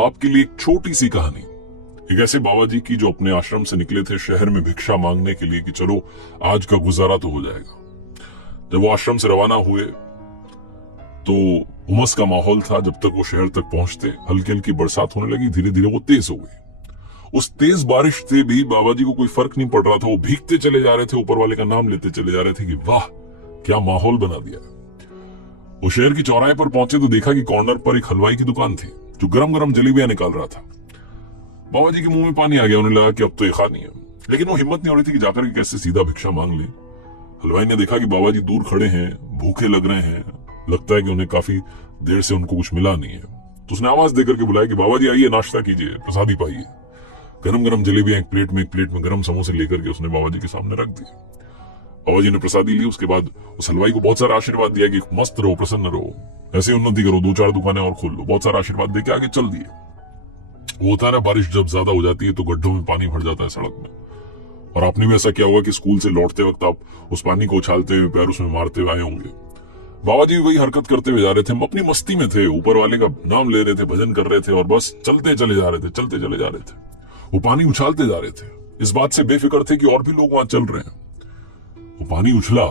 आपके लिए एक छोटी सी कहानी, एक ऐसे बाबा जी की जो अपने आश्रम से निकले थे शहर में भिक्षा मांगने के लिए कि चलो आज का गुजारा तो हो जाएगा। जब वो आश्रम से रवाना हुए तो उमस का माहौल था। जब तक वो शहर तक पहुंचते हल्की हल्की बरसात होने लगी, धीरे धीरे वो तेज हो गई। उस तेज बारिश से भी बाबा जी को कोई फर्क नहीं पड़ रहा था। वो भीगते चले जा रहे थे, ऊपर वाले का नाम लेते चले जा रहे थे कि वाह क्या माहौल बना दिया। वो शहर की चौराहे पर पहुंचे तो देखा कि कॉर्नर पर एक हलवाई की दुकान थी जो गरम गरम जलेबियां निकाल रहा था। बाबा जी के मुंह में पानी आ गया, उन्हें लगा कि अब तो ये खानी है, लेकिन वो हिम्मत नहीं हो रही थी कि जाकर के कैसे सीधा भिक्षा मांग ले। हलवाई ने देखा कि बाबा जी दूर खड़े हैं, भूखे लग रहे हैं, लगता है कि उन्हें काफी देर से उनको कुछ मिला नहीं है, तो उसने आवाज देकर के बुलाया कि बाबा जी आइए, नाश्ता कीजिए, प्रसादी पाइए। गरम गरम जलेबियां एक प्लेट में गरम समोसे लेकर के उसने बाबा जी के सामने रख दिए। बाबा जी ने प्रसादी ली। उसके बाद उस हलवाई को बहुत सारा आशीर्वाद दिया कि मस्त रहो, प्रसन्न रहो, ऐसे उन्नति करो, 2-4 दुकानें और खोल लो, बहुत सारा आशीर्वाद देके आगे चल दिए। वो होता है ना, बारिश जब ज्यादा हो जाती है तो गड्ढों में पानी भर जाता है सड़क में, और आपने भी ऐसा किया होगा कि स्कूल से लौटते वक्त आप उस पानी को उछालते हुए, पैर उसमें मारते हुए आए होंगे। बाबा जी वही हरकत करते हुए जा रहे थे, हम अपनी मस्ती में थे, ऊपर वाले का नाम ले रहे थे, भजन कर रहे थे और बस चलते चले जा रहे थे। वो पानी उछालते जा रहे थे, इस बात से बेफिक्र थे कि और भी लोग वहां चल रहे हैं। वो पानी उछला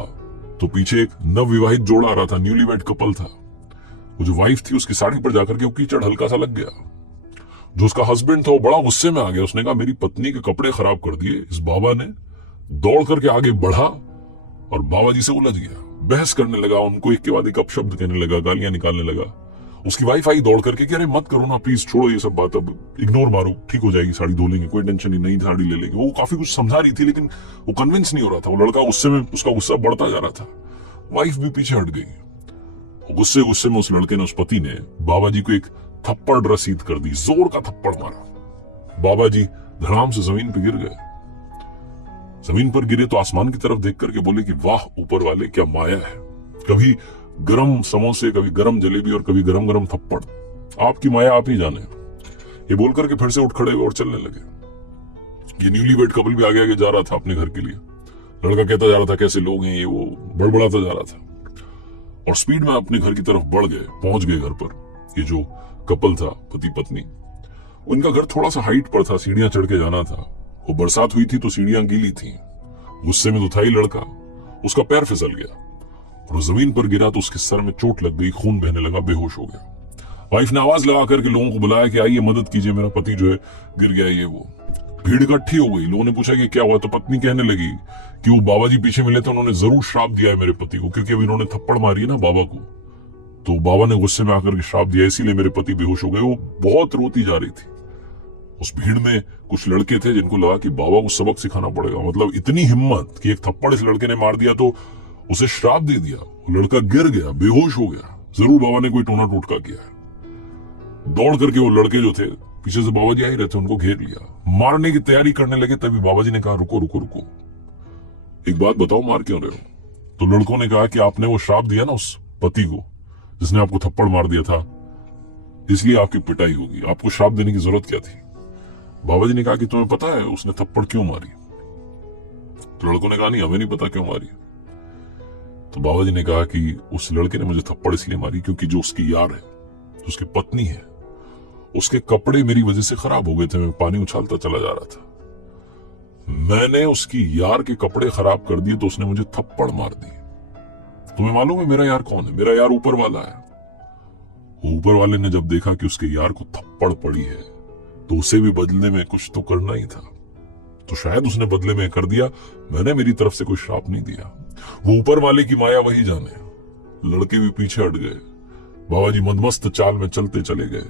तो पीछे एक नवविवाहित जोड़ा आ रहा था, न्यूलीवेड कपल था। वो जो वाइफ थी उसकी साड़ी पर जाकर के वो कीचड़ हल्का सा लग गया। जो उसका हस्बैंड था वो बड़ा गुस्से में आ गया। उसने कहा मेरी पत्नी के कपड़े खराब कर दिए। इस बाबा ने दौड़ करके आगे बढ़ा और बाबा जी से उलझ गया, बहस करने लगा, उनको एक के बाद एक अपशब्द कहने लगा, गालियां निकालने लगा। उसकी वाइफ आई दौड़ करके कि अरे मत करो ना प्लीज, छोड़ो ये सब बात, अब इग्नोर मारो, ठीक हो जाएगी, साड़ी धो लेंगे, कोई टेंशन नहीं, नई साड़ी ले लेंगे। वो काफी कुछ समझा रही थी लेकिन वो कन्विंस नहीं हो रहा था। वो लड़का गुस्से में, उसका गुस्सा बढ़ता जा रहा था। वाइफ भी पीछे हट गई। गुस्से में उस लड़के ने, उस पति ने बाबा जी को एक थप्पड़ रसीद कर दी, जोर का थप्पड़ मारा। बाबा जी धड़ाम से जमीन पर गिर गए। जमीन पर गिरे तो आसमान की तरफ देख करके बोले कि वाह ऊपर वाले क्या माया है, कभी गरम समोसे, कभी गरम जलेबी और कभी गरम गरम थप्पड़, आपकी माया आप ही जाने। ये बोलकर के फिर से उठ खड़े हुए और चलने लगे। ये न्यूलीवेड कपल भी आगे आगे जा रहा था अपने घर के लिए। लड़का कहता जा रहा था कैसे लोग हैं ये, वो बड़बड़ाता जा रहा था और स्पीड में अपने घर की तरफ बढ़ गए, पहुंच गए घर पर। ये जो कपल था, पति पत्नी, उनका घर थोड़ा सा हाइट पर था, सीढ़ियां चढ़ के जाना था। वो बरसात हुई थी तो सीढ़ियां गीली थी। गुस्से में तो था ही लड़का, उसका पैर फिसल गया और वो जमीन पर गिरा तो उसके सर में चोट लग गई, खून बहने लगा, बेहोश हो गया। वाइफ ने आवाज लगा करके लोगों को बुलाया कि आइए मदद कीजिए, मेरा पति जो है गिर गया, ये वो। भीड़ इकट्ठी हो गई। लोगों ने पूछा कि क्या हुआ, तो पत्नी कहने लगी कि वो बाबा जी पीछे मिले थे, उन्होंने जरूर श्राप दिया है मेरे पति को, क्योंकि अभी इन्होंने थप्पड़ मारी है ना बाबा को, तो बाबा ने गुस्से में आकर के श्राप दिया, इसीलिए मेरे पति बेहोश हो गए। वो बहुत रोती जा रही थी। उस भीड़ में कुछ लड़के थे जिनको लगा कि बाबा को सबक सिखाना पड़ेगा। मतलब इतनी हिम्मत कि एक थप्पड़ इस लड़के ने मार दिया तो उसे श्राप दे दिया। वो लड़का गिर गया, बेहोश हो गया, जरूर बाबा ने कोई टोना टोटका किया है। दौड़ करके वो लड़के जो थे, पीछे से बाबा जी आ ही रहे थे, उनको घेर लिया, मारने की तैयारी करने लगे। तभी बाबा जी ने कहा रुको रुको रुको, एक बात बताओ, मार क्यों रहे हो? तो लड़कों ने कहा कि आपने वो श्राप दिया ना उस पति को जिसने आपको थप्पड़ मार दिया था, इसलिए आपकी पिटाई होगी, आपको श्राप देने की जरूरत क्या थी? बाबा जी ने कहा कि तुम्हें पता है उसने थप्पड़ क्यों मारी? तो लड़कों ने कहा नहीं, हमें नहीं पता क्यों मारी। तो बाबा जी ने कहा कि उस लड़के ने मुझे थप्पड़ इसलिए मारी क्योंकि जो उसकी यार है, जो उसकी पत्नी है, उसके कपड़े मेरी वजह से खराब हो गए थे। मैं पानी उछालता चला जा रहा था, मैंने उसकी यार के कपड़े खराब कर दिए तो उसने मुझे थप्पड़ मार दी। तुम्हें मालूम है मेरा यार कौन है? मेरा यार ऊपर वाला है। ऊपर वाले ने जब देखा कि उसके यार को थप्पड़ पड़ी है तो उसे भी बदले में कुछ तो करना ही था, तो शायद उसने बदले में कर दिया। मैंने मेरी तरफ से कोई श्राप नहीं दिया, वो ऊपर वाले की माया वही जाने। लड़के भी पीछे हट गए। बाबा जी मदमस्त चाल में चलते चले गए।